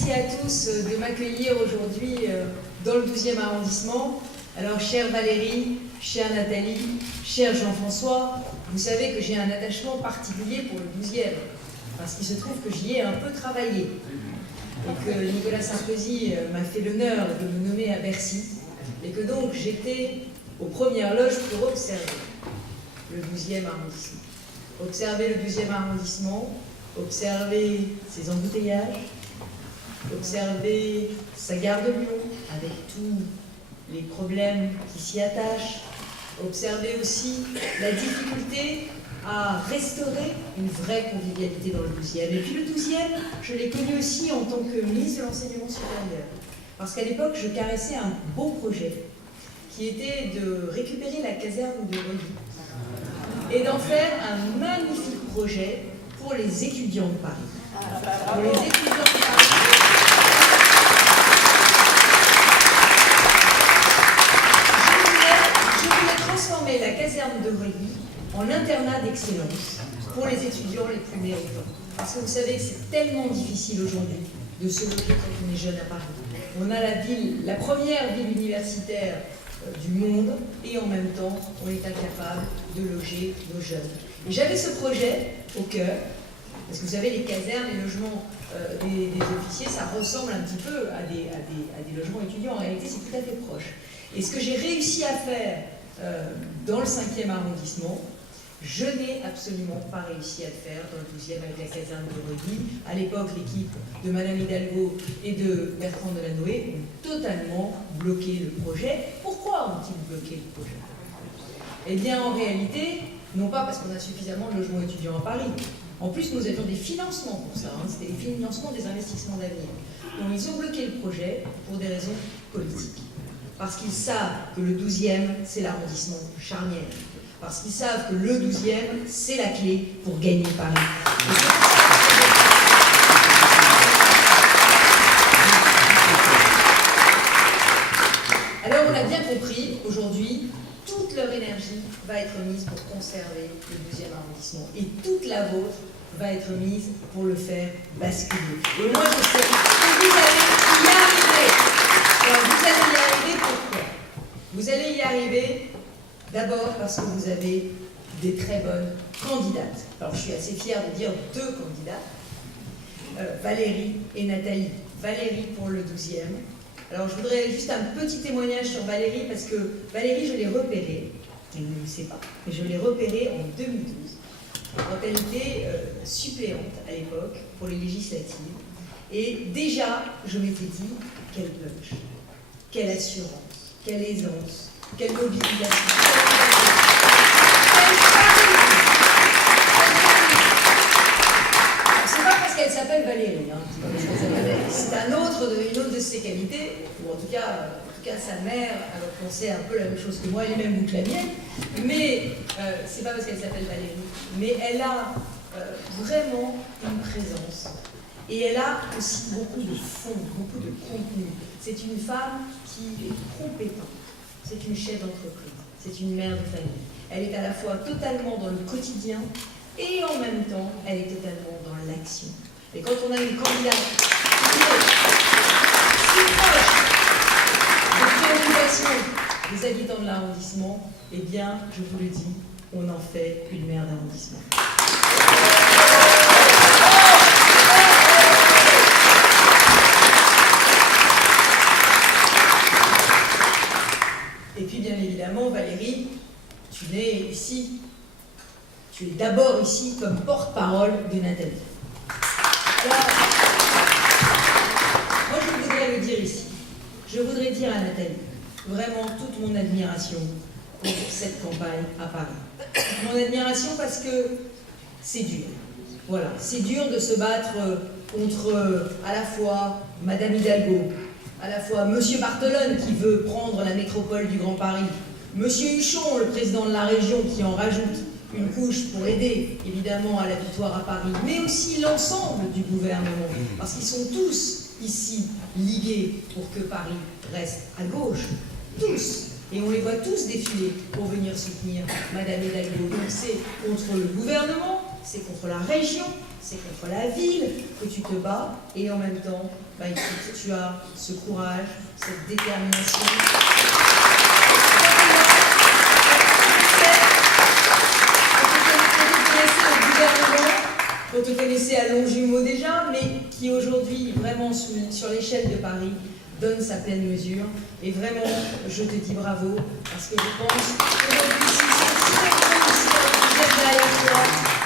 merci à tous de m'accueillir aujourd'hui dans le 12e arrondissement. Alors, chère Valérie, chère Nathalie, cher Jean-François, vous savez que j'ai un attachement particulier pour le 12e, parce qu'il se trouve que j'y ai un peu travaillé, et que Nicolas Sarkozy m'a fait l'honneur de me nommer à Bercy, et que donc j'étais aux premières loges pour observer le 12e arrondissement. Observer le 12e arrondissement, observer ses embouteillages, observer sa gare de Lyon avec tous les problèmes qui s'y attachent, observer aussi la difficulté à restaurer une vraie convivialité dans le 12e. Et puis le 12e, je l'ai connu aussi en tant que ministre de l'Enseignement supérieur, parce qu'à l'époque, je caressais un beau projet qui était de récupérer la caserne de Reuilly et d'en faire un magnifique projet pour les étudiants de Paris. Pour les étudiants de Paris. Je voulais transformer la caserne de Reuilly en internat d'excellence pour les étudiants les plus méritants. Parce que vous savez que c'est tellement difficile aujourd'hui de se loger quand on est jeune à Paris. On a la première ville universitaire du monde, et en même temps, on est incapable de loger nos jeunes. Et j'avais ce projet au cœur, parce que vous savez, les casernes, les logements des officiers, ça ressemble un petit peu à des logements étudiants. En réalité, c'est tout à fait proche. Et ce que j'ai réussi à faire dans le 5e arrondissement, je n'ai absolument pas réussi à le faire dans le 12e avec la caserne de Reuilly. À l'époque, l'équipe de Madame Hidalgo et de Bertrand Delanoë ont totalement bloqué le projet. Pourquoi ont-ils bloqué le projet? Eh bien, en réalité, non pas parce qu'on a suffisamment de logements étudiants à Paris. En plus, nous avions des financements pour ça. C'était les financements des investissements d'avenir. Donc, ils ont bloqué le projet pour des raisons politiques. Parce qu'ils savent que le 12e, c'est l'arrondissement charnière. Parce qu'ils savent que le 12e, c'est la clé pour gagner Paris. Alors, on a bien compris, aujourd'hui, toute leur énergie va être mise pour conserver le 12e arrondissement. Et toute la vôtre va être mise pour le faire basculer. Et moi, je sais que vous allez y arriver. Alors, vous allez y arriver pourquoi? Vous allez y arriver d'abord parce que vous avez des très bonnes candidates. Alors, je suis assez fière de dire 2 candidates, Valérie et Nathalie. Valérie pour le 12e. Alors, je voudrais juste un petit témoignage sur Valérie, parce que Valérie, je l'ai repérée, elle ne le sait pas, mais je l'ai repérée en 2012, quand elle était suppléante à l'époque pour les législatives. Et déjà, je m'étais dit, quel punch, quelle assurance, quelle aisance, quelle mobilisation. C'est pas parce qu'elle s'appelle Valérie, hein, c'est une autre de ses qualités, ou en tout cas sa mère, alors qu'on sait un peu la même chose que moi, elle est même vous que la mienne, mais c'est pas parce qu'elle s'appelle Valérie, mais elle a vraiment une présence, et elle a aussi beaucoup de fond, beaucoup de contenu. C'est une femme qui est compétente, c'est une chef d'entreprise, c'est une mère de famille. Elle est à la fois totalement dans le quotidien, et en même temps, elle est totalement dans l'action. Et quand on a une candidate qui est si proche des préoccupations des habitants de l'arrondissement, eh bien, je vous le dis, on en fait une maire d'arrondissement. Et puis, bien évidemment, Valérie, tu es d'abord ici comme porte-parole de Nathalie. Alors, moi, je voudrais le dire ici. Je voudrais dire à Nathalie, vraiment toute mon admiration pour cette campagne à Paris. Mon admiration parce que c'est dur. Voilà, c'est dur de se battre contre à la fois Madame Hidalgo, à la fois Monsieur Barthelone qui veut prendre la métropole du Grand Paris, Monsieur Huchon, le président de la région, qui en rajoute une couche pour aider évidemment à la victoire à Paris, mais aussi l'ensemble du gouvernement, parce qu'ils sont tous ici ligués pour que Paris reste à gauche, tous. Et on les voit tous défiler pour venir soutenir Madame Hidalgo. Donc c'est contre le gouvernement, c'est contre la région, c'est contre la ville que tu te bats, et en même temps, bah, écoute, tu as ce courage, cette détermination. Dont on connaissait à Longjumeau déjà, mais qui aujourd'hui, vraiment sur l'échelle de Paris, donne sa pleine mesure. Et vraiment, je te dis bravo, parce que je pense qu'aujourd'hui, s'ils sont derrière toi,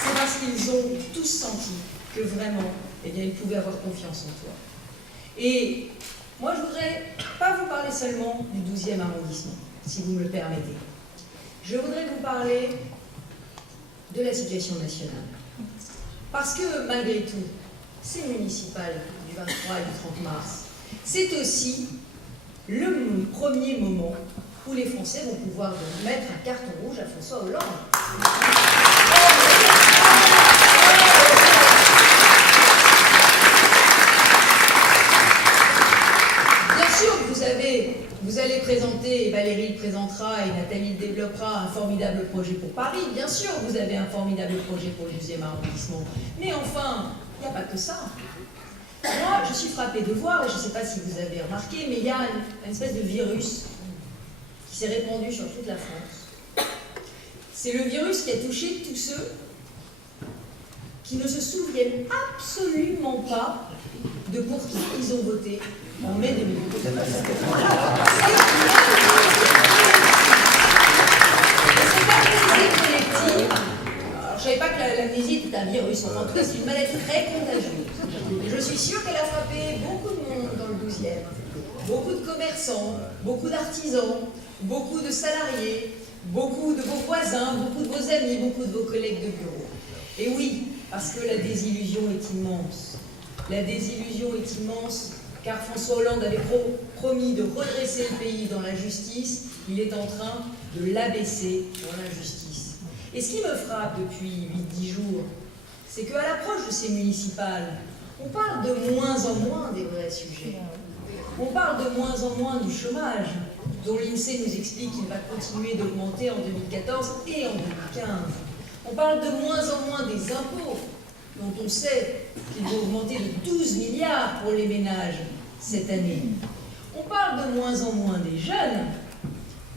c'est parce qu'ils ont tous senti que vraiment, eh bien, ils pouvaient avoir confiance en toi. Et moi, je voudrais pas vous parler seulement du 12e arrondissement, si vous me le permettez. Je voudrais vous parler de la situation nationale. Parce que, malgré tout, ces municipales du 23 et du 30 mars, c'est aussi le premier moment où les Français vont pouvoir mettre un carton rouge à François Hollande. Bien sûr, vous allez présenter, et Valérie le présentera, et Nathalie le développera, un formidable projet pour Paris. Bien sûr, vous avez un formidable projet pour le 12e arrondissement. Mais enfin, il n'y a pas que ça. Moi, je suis frappée de voir, et je ne sais pas si vous avez remarqué, mais il y a une espèce de virus qui s'est répandu sur toute la France. C'est le virus qui a touché tous ceux qui ne se souviennent absolument pas de pour qui ils ont voté en mai 2012. C'est l'amnésie collective. Alors, je ne savais pas que l'amnésie était un virus. Enfin, en tout cas, c'est une maladie très contagieuse. Et je suis sûre qu'elle a frappé beaucoup de monde dans le 12e. Beaucoup de commerçants, beaucoup d'artisans, beaucoup de salariés, beaucoup de vos voisins, beaucoup de vos amis, beaucoup de vos collègues de bureau. Et oui, parce que la désillusion est immense. La désillusion est immense, car François Hollande avait promis de redresser le pays dans la justice. Il est en train de l'abaisser dans l'injustice. Et ce qui me frappe depuis 8-10 jours, c'est qu'à l'approche de ces municipales, on parle de moins en moins des vrais sujets. On parle de moins en moins du chômage, dont l'INSEE nous explique qu'il va continuer d'augmenter en 2014 et en 2015. On parle de moins en moins des impôts, dont on sait qu'ils vont augmenter de 12 milliards pour les ménages cette année. On parle de moins en moins des jeunes.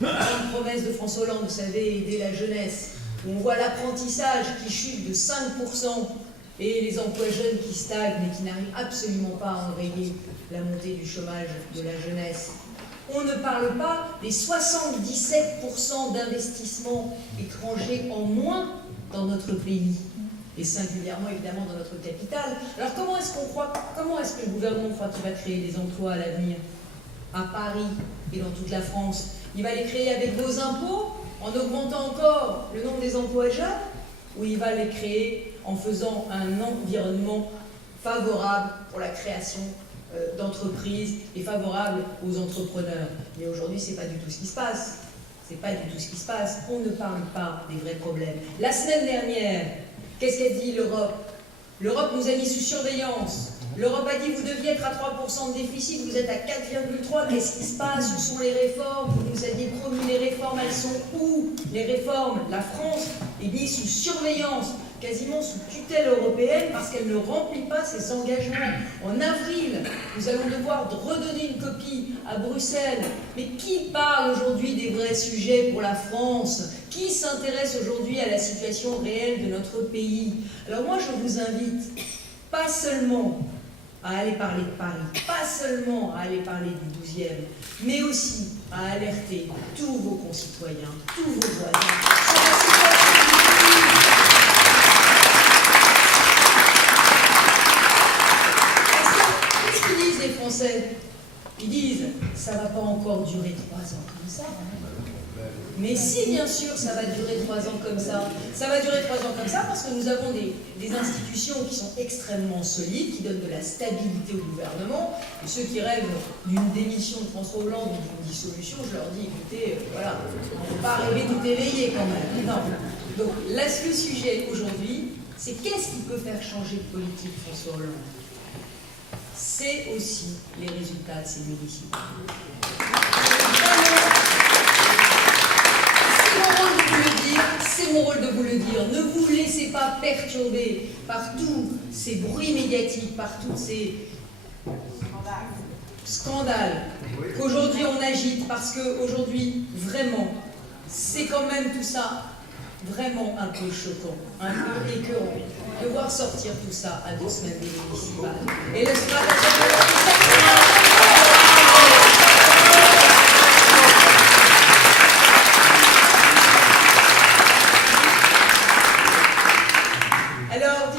Une promesse de François Hollande, vous savez, aider la jeunesse, où on voit l'apprentissage qui chute de 5% et les emplois jeunes qui stagnent et qui n'arrivent absolument pas à enrayer la montée du chômage de la jeunesse. On ne parle pas des 77% d'investissements étrangers en moins dans notre pays, et singulièrement évidemment dans notre capitale. Alors comment est-ce que le gouvernement croit qu'il va créer des emplois à l'avenir, à Paris et dans toute la France? Il va les créer avec vos impôts, en augmentant encore le nombre des emplois jeunes, ou il va les créer en faisant un environnement favorable pour la création d'entreprises et favorable aux entrepreneurs? Mais aujourd'hui, c'est pas du tout ce qui se passe. C'est pas du tout ce qui se passe. On ne parle pas des vrais problèmes. La semaine dernière, qu'est-ce qu'a dit l'Europe? L'Europe nous a mis sous surveillance. L'Europe a dit vous deviez être à 3% de déficit, vous êtes à 4,3%. Qu'est-ce qui se passe? Où sont les réformes? Vous nous aviez promis les réformes, elles sont où? Les réformes, la France est mise sous surveillance, quasiment sous tutelle européenne, parce qu'elle ne remplit pas ses engagements. En avril, nous allons devoir redonner une copie à Bruxelles. Mais qui parle aujourd'hui des vrais sujets pour la France? Qui s'intéresse aujourd'hui à la situation réelle de notre pays? Alors moi, je vous invite, pas seulement à aller parler de Paris, pas seulement à aller parler du 12e, mais aussi à alerter tous vos concitoyens, tous vos voisins sur la situation du pays. Qu'est-ce qu'ils disent les Français? Ils disent, ça ne va pas encore durer 3 ans comme ça. Mais si, bien sûr, ça va durer 3 ans comme ça. Ça va durer 3 ans comme ça parce que nous avons des institutions qui sont extrêmement solides, qui donnent de la stabilité au gouvernement. Et ceux qui rêvent d'une démission de François Hollande ou d'une dissolution, je leur dis, écoutez, voilà, on ne peut pas rêver tout éveillé quand même. Non. Donc, là, le sujet aujourd'hui, c'est qu'est-ce qui peut faire changer de politique François Hollande? C'est aussi les résultats de ces municipales. C'est c'est mon rôle de vous le dire. Ne vous laissez pas perturber par tous ces bruits médiatiques, par tous ces scandales qu'aujourd'hui on agite, parce qu'aujourd'hui, vraiment, c'est quand même tout ça vraiment un peu choquant, un peu écœurant, de voir sortir tout ça à 2 semaines des municipales. Et le Alors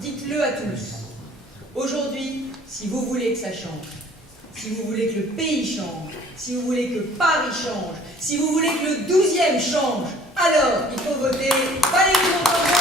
dites-le à tous. Aujourd'hui, si vous voulez que ça change, si vous voulez que le pays change, si vous voulez que Paris change, si vous voulez que le 12e change, alors il faut voter Valérie Montagne.